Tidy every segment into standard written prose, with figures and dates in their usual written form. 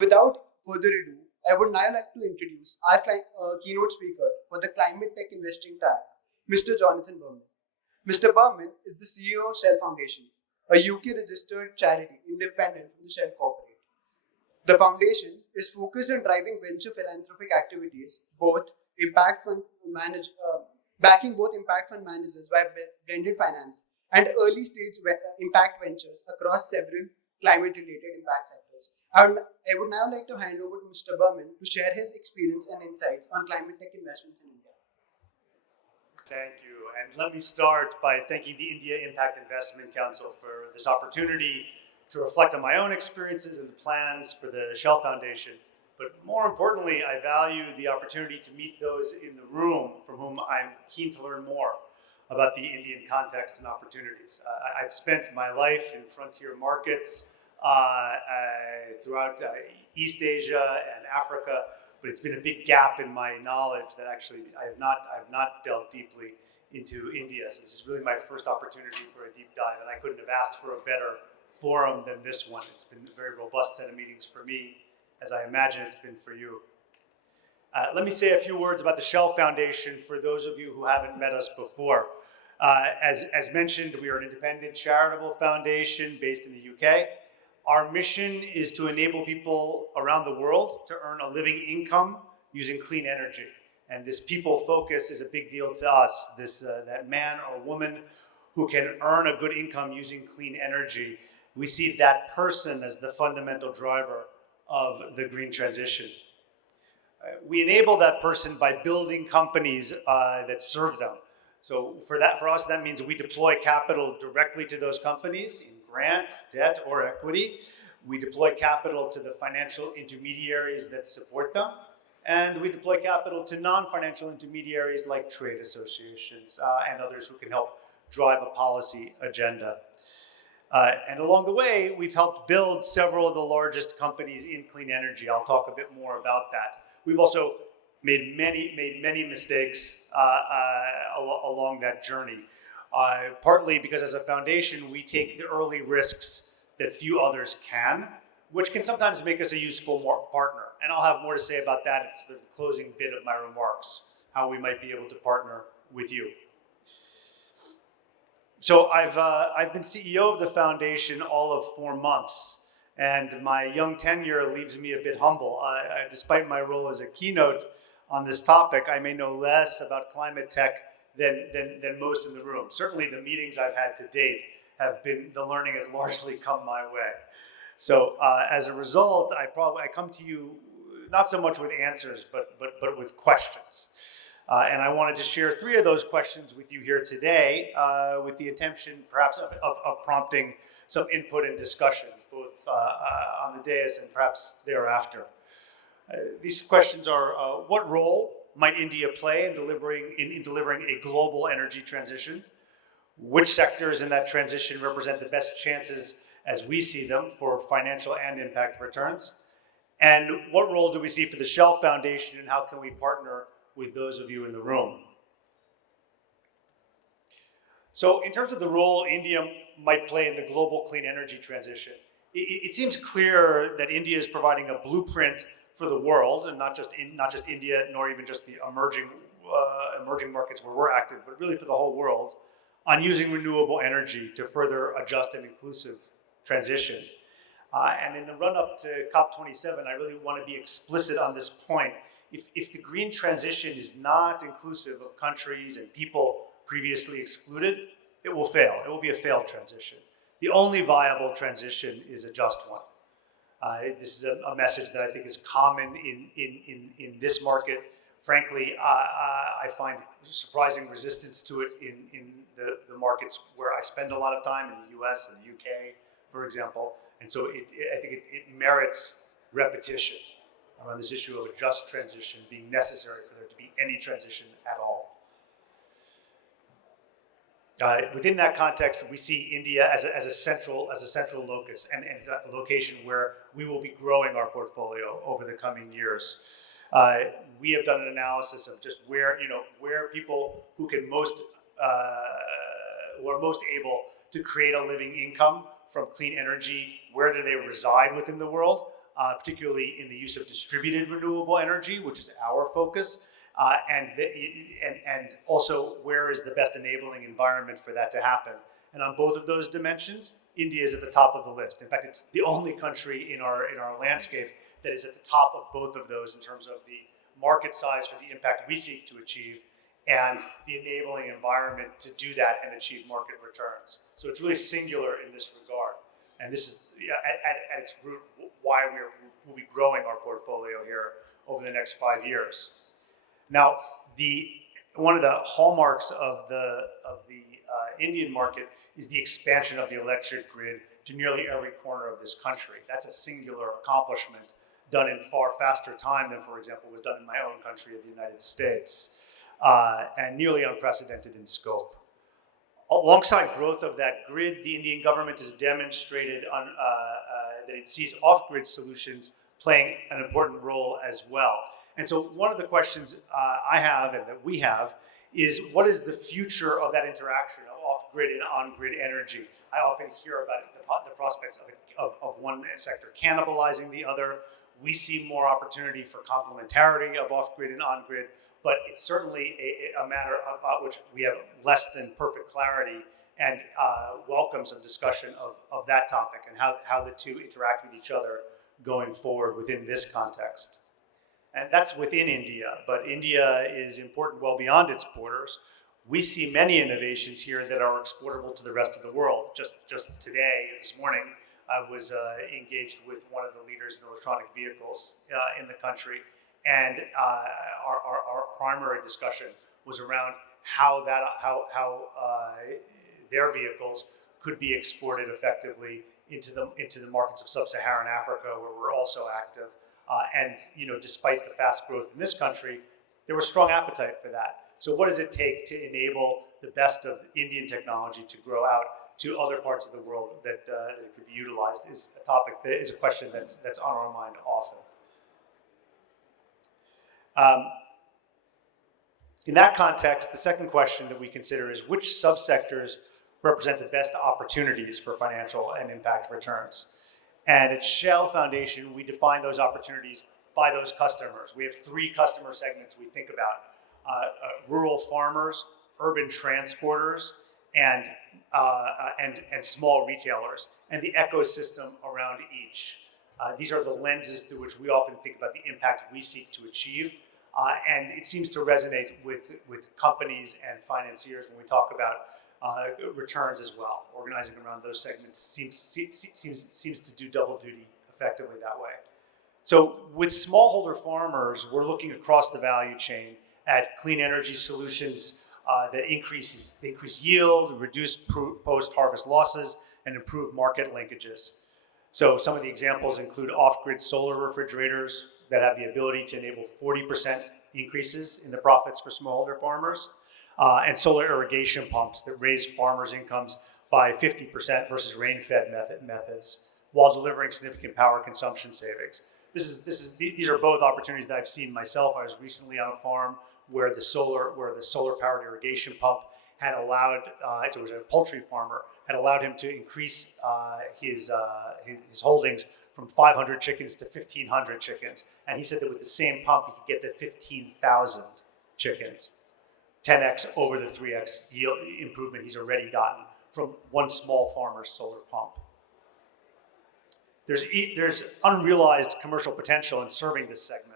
Without further ado, I would now like to introduce our keynote speaker for the Climate Tech Investing track, Mr. Jonathan Berman. Mr. Berman is the CEO of Shell Foundation, a UK registered charity independent from the Shell Corporate. The foundation is focused on driving venture philanthropic activities, backing both impact fund managers by blended finance and early stage impact ventures across several climate related impact sectors. I would now like to hand over to Mr. Berman to share his experience and insights on climate tech investments in India. Thank you. And let me start by thanking the India Impact Investment Council for this opportunity to reflect on my own experiences and plans for the Shell Foundation. But more importantly, I value the opportunity to meet those in the room from whom I'm keen to learn more about the Indian context and opportunities. I've spent my life in frontier markets throughout East Asia and Africa, but it's been a big gap in my knowledge that actually I have not delved deeply into India. So this is really my first opportunity for a deep dive, and I couldn't have asked for a better forum than this one. It's been a very robust set of meetings for me, as I imagine it's been for you. Let me say a few words about the Shell Foundation for those of you who haven't met us before. As mentioned, we are an independent charitable foundation based in the UK. Our mission is to enable people around the world to earn a living income using clean energy. And this people focus is a big deal to us. That man or woman who can earn a good income using clean energy, we see that person as the fundamental driver of the green transition. We enable that person by building companies that serve them. So for us, that means we deploy capital directly to those companies in grant, debt, or equity. We deploy capital to the financial intermediaries that support them. And we deploy capital to non-financial intermediaries like trade associations and others who can help drive a policy agenda. And along the way, we've helped build several of the largest companies in clean energy. I'll talk a bit more about that. We've also made many mistakes along that journey. Partly because as a foundation, we take the early risks that few others can, which can sometimes make us a useful partner. And I'll have more to say about that at the closing bit of my remarks, how we might be able to partner with you. So I've been CEO of the foundation all of 4 months, and my young tenure leaves me a bit humble. Despite my role as a keynote on this topic, I may know less about climate tech than most in the room. Certainly the meetings I've had to date have been, the learning has largely come my way. So as a result, I come to you not so much with answers, but with questions. And I wanted to share 3 of those questions with you here today with the intention perhaps of prompting some input and discussion, both on the dais and perhaps thereafter. These questions are, what role might India play in delivering a global energy transition? Which sectors in that transition represent the best chances as we see them for financial and impact returns? And what role do we see for the Shell Foundation, and how can we partner with those of you in the room? So in terms of the role India might play in the global clean energy transition, it seems clear that India is providing a blueprint for the world, and not just India, nor even just the emerging markets where we're active, but really for the whole world, on using renewable energy to further a just and inclusive transition. And in the run-up to COP27, I really want to be explicit on this point. If the green transition is not inclusive of countries and people previously excluded, it will fail. It will be a failed transition. The only viable transition is a just one. This is a message that I think is common in this market. Frankly, I find surprising resistance to it in the markets where I spend a lot of time, in the US and the UK, for example. And so I think it merits repetition around this issue of a just transition being necessary for there to be any transition at all. Within that context, we see India as a central locus, and it's a location where we will be growing our portfolio over the coming years. We have done an analysis of just where people who can who are most able to create a living income from clean energy, where do they reside within the world? particularly in the use of distributed renewable energy, which is our focus, and also where is the best enabling environment for that to happen. And on both of those dimensions, India is at the top of the list. In fact, it's the only country in our landscape that is at the top of both of those in terms of the market size for the impact we seek to achieve and the enabling environment to do that and achieve market returns. So it's really singular in this regard. And this is at its root why we'll be growing our portfolio here over the next 5 years. Now, one of the hallmarks of the Indian market is the expansion of the electric grid to nearly every corner of this country. That's a singular accomplishment done in far faster time than, for example, was done in my own country of the United States, and nearly unprecedented in scope. Alongside growth of that grid, the Indian government has demonstrated that it sees off-grid solutions playing an important role as well. And so one of the questions I have and that we have is, what is the future of that interaction of off-grid and on-grid energy? I often hear about the prospects of one sector cannibalizing the other. We see more opportunity for complementarity of off-grid and on-grid, but it's certainly a matter about which we have less than perfect clarity, and welcome some discussion of that topic and how the two interact with each other going forward within this context. And that's within India, but India is important well beyond its borders. We see many innovations here that are exportable to the rest of the world. Just today, this morning, I was engaged with one of the leaders in electronic vehicles in the country, and our primary discussion was around how their vehicles could be exported effectively into the markets of sub-Saharan Africa, where we're also active. And despite the fast growth in this country, there was strong appetite for that. So what does it take to enable the best of Indian technology to grow out to other parts of the world that it could be utilized is a topic that is a question that's on our mind often. In that context, the second question that we consider is, which subsectors represent the best opportunities for financial and impact returns? And at Shell Foundation, we define those opportunities by those customers. We have 3 customer segments we think about: rural farmers, urban transporters, and small retailers, and the ecosystem around each. These are the lenses through which we often think about the impact we seek to achieve, and it seems to resonate with companies and financiers when we talk about returns as well. Organizing around those segments seems to do double duty effectively that way. So with smallholder farmers, we're looking across the value chain at clean energy solutions that increase yield, reduce post-harvest losses, and improve market linkages. So some of the examples include off-grid solar refrigerators that have the ability to enable 40% increases in the profits for smallholder farmers, and solar irrigation pumps that raise farmers' incomes by 50% versus rain-fed methods, while delivering significant power consumption savings. These are both opportunities that I've seen myself. I was recently on a farm where the solar-powered irrigation pump had allowed, it was a poultry farmer, had allowed him to increase his holdings from 500 chickens to 1,500 chickens. And he said that with the same pump, he could get to 15,000 chickens, 10x over the 3x yield improvement he's already gotten from one small farmer's solar pump. There's unrealized commercial potential in serving this segment.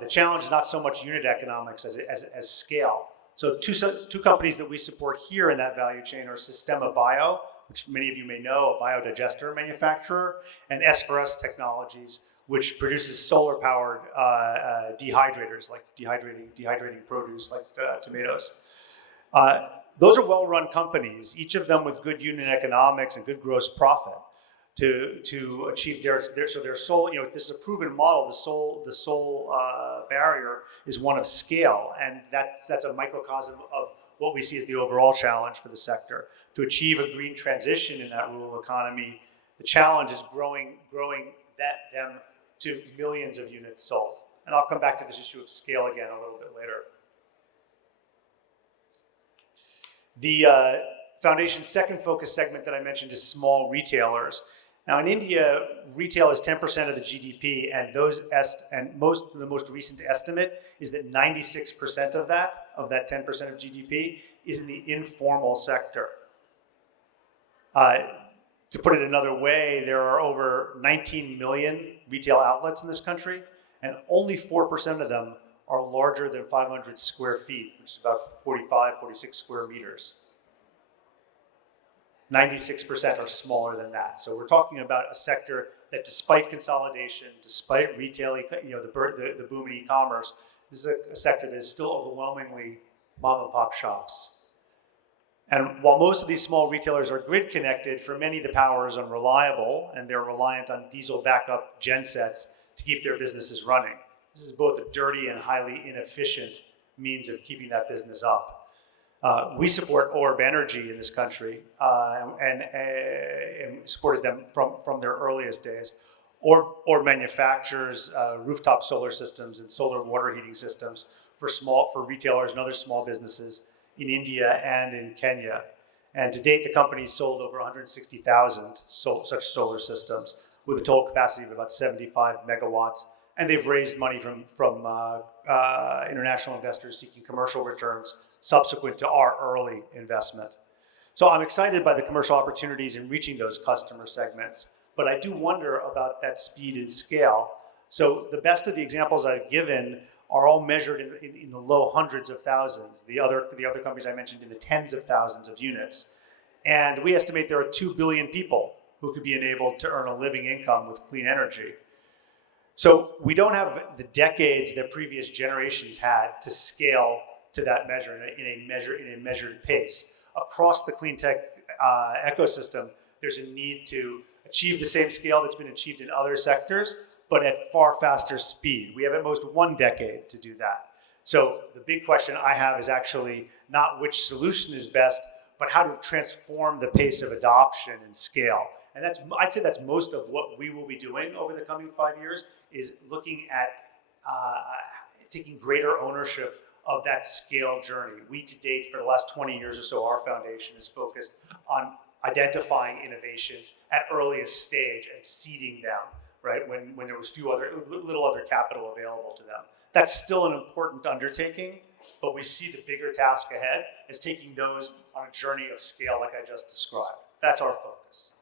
The challenge is not so much unit economics as scale. So two companies that we support here in that value chain are Sistema Bio, which many of you may know, a biodigester manufacturer, and S4S Technologies, which produces solar-powered dehydrators, like dehydrating produce like tomatoes. Those are well-run companies, each of them with good unit economics and good gross profit to achieve their sole, this is a proven model. The sole barrier is one of scale, and that's a microcosm of what we see as the overall challenge for the sector. To achieve a green transition in that rural economy, the challenge is growing them to millions of units sold. And I'll come back to this issue of scale again a little bit later. The Foundation's second focus segment that I mentioned is small retailers. Now in India, retail is 10% of the GDP, and the most recent estimate is that 96% of that 10% of GDP is in the informal sector. To put it another way, there are over 19 million retail outlets in this country, and only 4% of them are larger than 500 square feet, which is about 45, 46 square meters. 96% are smaller than that. So we're talking about a sector that, despite consolidation, despite retail, the boom in e-commerce, this is a sector that is still overwhelmingly mom and pop shops. And while most of these small retailers are grid connected, for many the power is unreliable, and they're reliant on diesel backup gensets to keep their businesses running. This is both a dirty and highly inefficient means of keeping that business up. We support Orb Energy in this country and supported them from their earliest days. Orb manufactures rooftop solar systems and solar water heating systems for retailers and other small businesses in India and in Kenya. And to date, the company's sold over 160,000 such solar systems with a total capacity of about 75 megawatts. And they've raised money from international investors seeking commercial returns subsequent to our early investment. So I'm excited by the commercial opportunities in reaching those customer segments, but I do wonder about that speed and scale. So the best of the examples I've given are all measured in the low hundreds of thousands. The other companies I mentioned in the tens of thousands of units. And we estimate there are 2 billion people who could be enabled to earn a living income with clean energy. So we don't have the decades that previous generations had to scale to that measure in a measured pace. Across the clean tech ecosystem, there's a need to achieve the same scale that's been achieved in other sectors, but at far faster speed. We have at most 1 decade to do that. So the big question I have is actually not which solution is best, but how to transform the pace of adoption and scale. And I'd say that's most of what we will be doing over the coming 5 years, is looking at taking greater ownership of that scale journey. We, to date, for the last 20 years or so, our foundation is focused on identifying innovations at earliest stage and seeding them, right, when there was little other capital available to them. That's still an important undertaking, but we see the bigger task ahead as taking those on a journey of scale like I just described. That's our focus.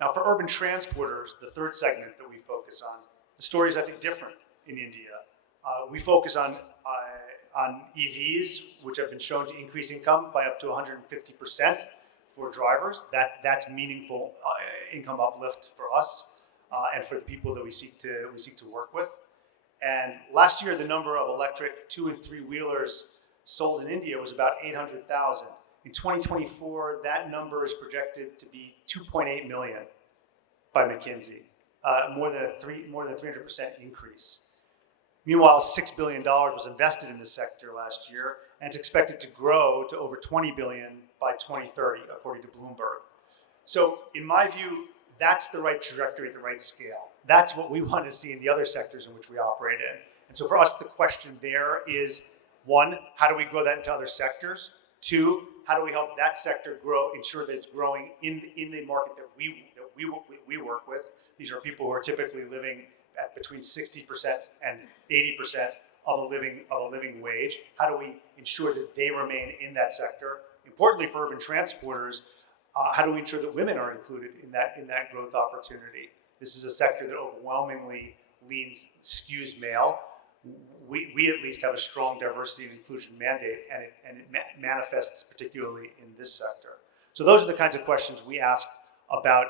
Now, for urban transporters, the third segment that we focus on, the story is, I think, different in India. We focus on EVs, which have been shown to increase income by up to 150% for drivers. That's meaningful income uplift for us and for the people that we seek to work with. And last year, the number of electric 2- and 3-wheelers sold in India was about 800,000. In 2024, that number is projected to be 2.8 million by McKinsey, more than a 300% increase. Meanwhile, $6 billion was invested in this sector last year, and it's expected to grow to over $20 billion by 2030, according to Bloomberg. So, in my view, that's the right trajectory at the right scale. That's what we want to see in the other sectors in which we operate in. And so for us, the question there is, 1, how do we grow that into other sectors? 2, how do we help that sector grow, ensure that it's growing in the market that we work with? These are people who are typically living at between 60% and 80% of a living wage. How do we ensure that they remain in that sector? Importantly, for urban transporters, how do we ensure that women are included in that growth opportunity? This is a sector that overwhelmingly skews male. We at least have a strong diversity and inclusion mandate, and it manifests particularly in this sector. So those are the kinds of questions we ask about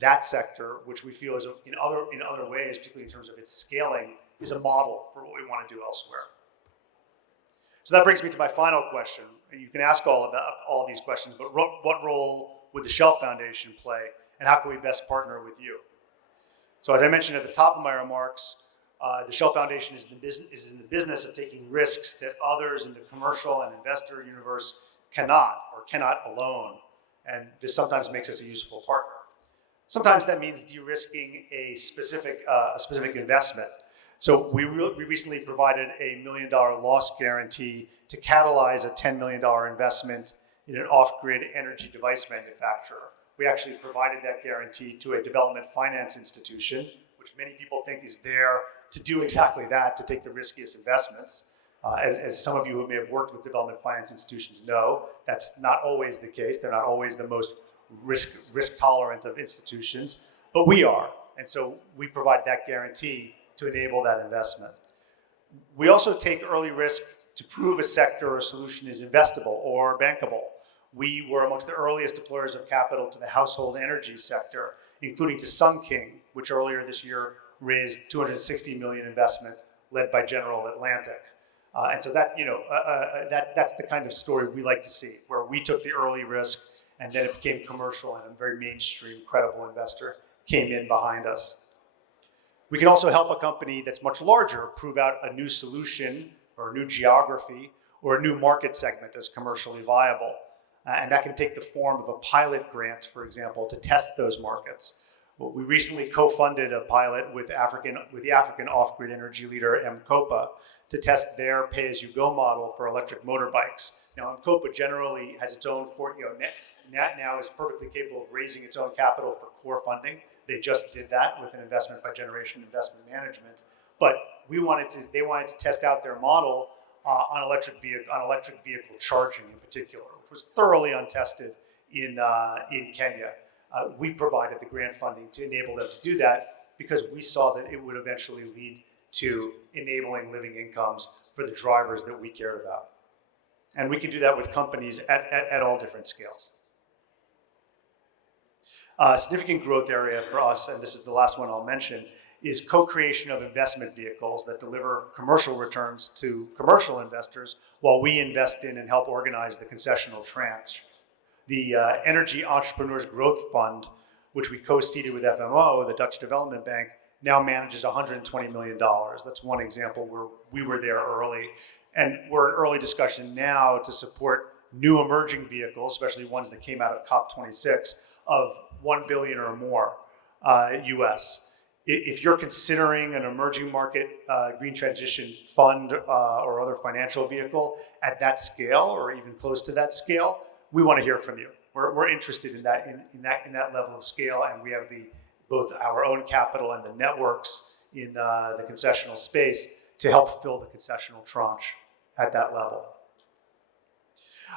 that sector, which we feel is in other ways, particularly in terms of its scaling, is a model for what we want to do elsewhere. So that brings me to my final question. You can ask all of these questions, but what role would the Shell Foundation play, and how can we best partner with you? So as I mentioned at the top of my remarks, the Shell Foundation is in the business of taking risks that others in the commercial and investor universe cannot alone, and this sometimes makes us a useful partner. Sometimes that means de-risking a specific investment. So we recently provided a $1 million loss guarantee to catalyze a $10 million investment in an off-grid energy device manufacturer. We actually provided that guarantee to a development finance institution, which many people think is there to do exactly that, to take the riskiest investments. As some of you who may have worked with development finance institutions know, that's not always the case. They're not always the most risk tolerant of institutions, but we are. And so we provide that guarantee to enable that investment. We also take early risk to prove a sector or solution is investable or bankable. We were amongst the earliest deployers of capital to the household energy sector, including to Sun King, which earlier this year raised $260 million investment led by General Atlantic. And so that, that's the kind of story we like to see, where we took the early risk and then it became commercial and a very mainstream, credible investor came in behind us. We can also help a company that's much larger prove out a new solution or a new geography or a new market segment as commercially viable. And that can take the form of a pilot grant, for example, to test those markets. Well, we recently co-funded a pilot with the African off-grid energy leader M-KOPA to test their pay-as-you-go model for electric motorbikes. Now, M-KOPA generally has its own, now is perfectly capable of raising its own capital for core funding. They just did that with an investment by Generation Investment Management. But they wanted to test out their model on electric vehicle charging in particular, which was thoroughly untested in Kenya. We provided the grant funding to enable them to do that because we saw that it would eventually lead to enabling living incomes for the drivers that we cared about. And we can do that with companies at all different scales. A significant growth area for us, and this is the last one I'll mention, is co-creation of investment vehicles that deliver commercial returns to commercial investors while we invest in and help organize the concessional tranche. The Energy Entrepreneurs Growth Fund, which we co-seeded with FMO, the Dutch Development Bank, now manages $120 million. That's one example where we were there early. And we're in early discussion now to support new emerging vehicles, especially ones that came out of COP26, of 1 billion or more US. If you're considering an emerging market green transition fund or other financial vehicle at that scale or even close to that scale, we want to hear from you. We're interested in that level of scale, and we have both our own capital and the networks in the concessional space to help fill the concessional tranche at that level.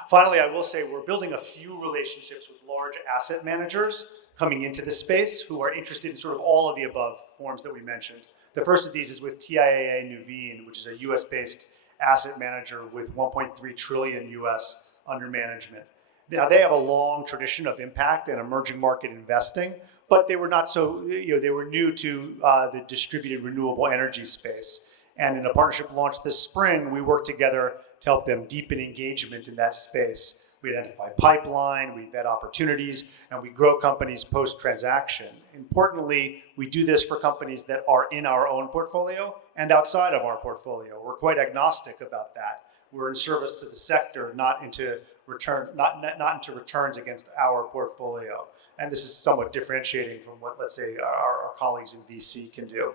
Finally, I will say we're building a few relationships with large asset managers coming into the space who are interested in sort of all of the above forms that we mentioned. The first of these is with TIAA Nuveen, which is a US-based asset manager with 1.3 trillion US under management. Now, they have a long tradition of impact and emerging market investing, but they were not so, they were new to the distributed renewable energy space. And in a partnership launched this spring, we worked together to help them deepen engagement in that space. We identify pipeline, we vet opportunities, and we grow companies post-transaction. Importantly, we do this for companies that are in our own portfolio and outside of our portfolio. We're quite agnostic about that. We're in service to the sector, not into returns against our portfolio. And this is somewhat differentiating from what, let's say, our colleagues in VC can do.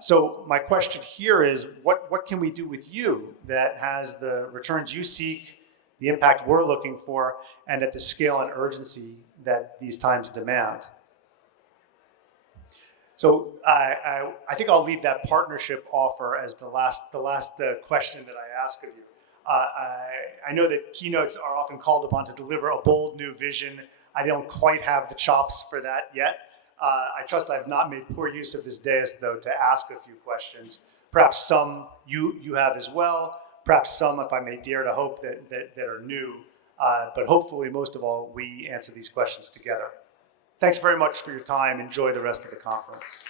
So my question here is, what can we do with you that has the returns you seek, the impact we're looking for, and at the scale and urgency that these times demand? So I think I'll leave that partnership offer as the last question that I ask of you. I know that keynotes are often called upon to deliver a bold new vision. I don't quite have the chops for that yet. I trust I've not made poor use of this dais, though, to ask a few questions. Perhaps some you have as well. Perhaps some, if I may dare to hope, that are new. But hopefully, most of all, we answer these questions together. Thanks very much for your time. Enjoy the rest of the conference.